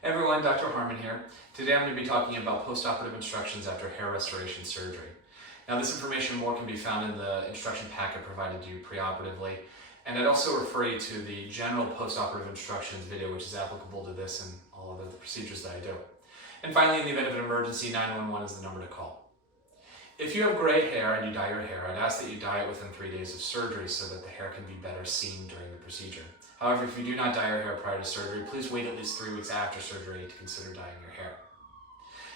Hey everyone, Dr. Harmon here. Today I'm going to be talking about post-operative instructions after hair restoration surgery. Now this information more can be found in the instruction packet provided to you pre-operatively, and I'd also refer you to the general post-operative instructions video, which is applicable to this and all other procedures that I do. And finally, in the event of an emergency, 911 is the number to call. If you have gray hair and you dye your hair, I'd ask that you dye it within 3 days of surgery so that the hair can be better seen during the procedure. However, if you do not dye your hair prior to surgery, please wait at least 3 weeks after surgery to consider dyeing your hair.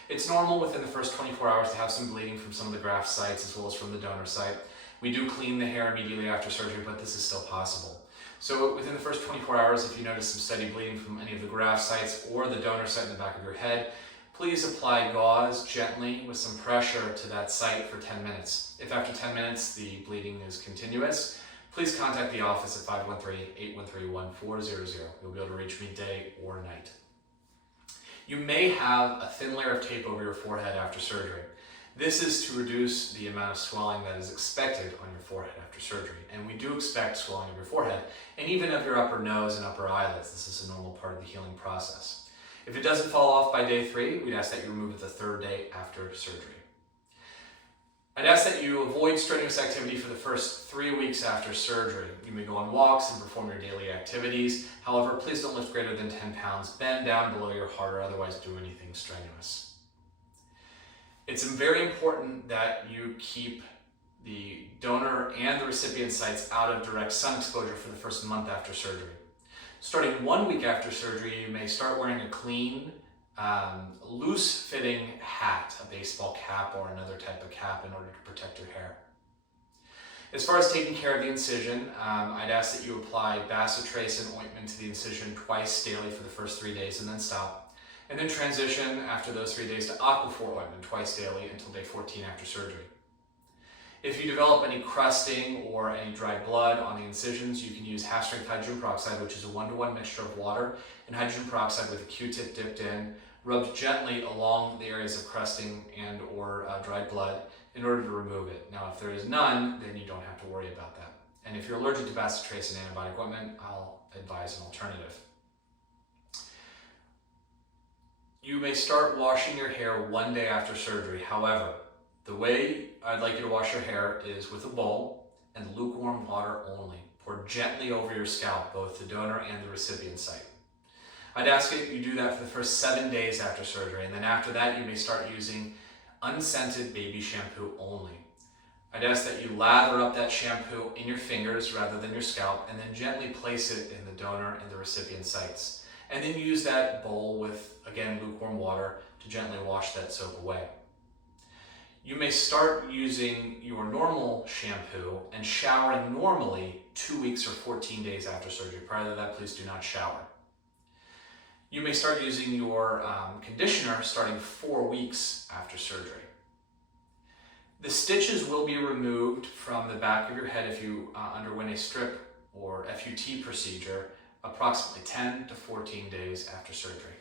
It's normal within the first 24 hours to have some bleeding from some of the graft sites as well as from the donor site. We do clean the hair immediately after surgery, but this is still possible. So within the first 24 hours, if you notice some steady bleeding from any of the graft sites or the donor site in the back of your head, please apply gauze gently with some pressure to that site for 10 minutes. If after 10 minutes the bleeding is continuous, please contact the office at 513-813-1400. You'll be able to reach me day or night. You may have a thin layer of tape over your forehead after surgery. This is to reduce the amount of swelling that is expected on your forehead after surgery. And we do expect swelling of your forehead and even of your upper nose and upper eyelids. This is a normal part of the healing process. If it doesn't fall off by day 3, we'd ask that you remove it the 3rd day after surgery. I'd ask that you avoid strenuous activity for the first 3 weeks after surgery. You may go on walks and perform your daily activities. However, please don't lift greater than 10 pounds, bend down below your heart, or otherwise do anything strenuous. It's very important that you keep the donor and the recipient sites out of direct sun exposure for the first month after surgery. Starting 1 week after surgery, you may start wearing a clean, loose-fitting hat, a baseball cap or another type of cap in order to protect your hair. As far as taking care of the incision, I'd ask that you apply bacitracin ointment to the incision twice daily for the first 3 days and then stop. And then transition after those 3 days to Aquaphor ointment twice daily until day 14 after surgery. If you develop any crusting or any dried blood on the incisions, you can use half-strength hydrogen peroxide, which is a 1-to-1 mixture of water and hydrogen peroxide with a Q-tip dipped in, rubbed gently along the areas of crusting and or dried blood in order to remove it. Now, if there is none, then you don't have to worry about that. And if you're allergic to bacitracin antibiotic ointment, I'll advise an alternative. You may start washing your hair 1 day after surgery. However, the way I'd like you to wash your hair is with a bowl and lukewarm water only. Pour gently over your scalp, both the donor and the recipient site. I'd ask that you do that for the first 7 days after surgery, and then after that you may start using unscented baby shampoo only. I'd ask that you lather up that shampoo in your fingers rather than your scalp, and then gently place it in the donor and the recipient sites. And then use that bowl with, again, lukewarm water to gently wash that soap away. You may start using your normal shampoo and showering normally 2 weeks or 14 days after surgery. Prior to that, please do not shower. You may start using your conditioner starting 4 weeks after surgery. The stitches will be removed from the back of your head if you underwent a strip or FUT procedure approximately 10 to 14 days after surgery.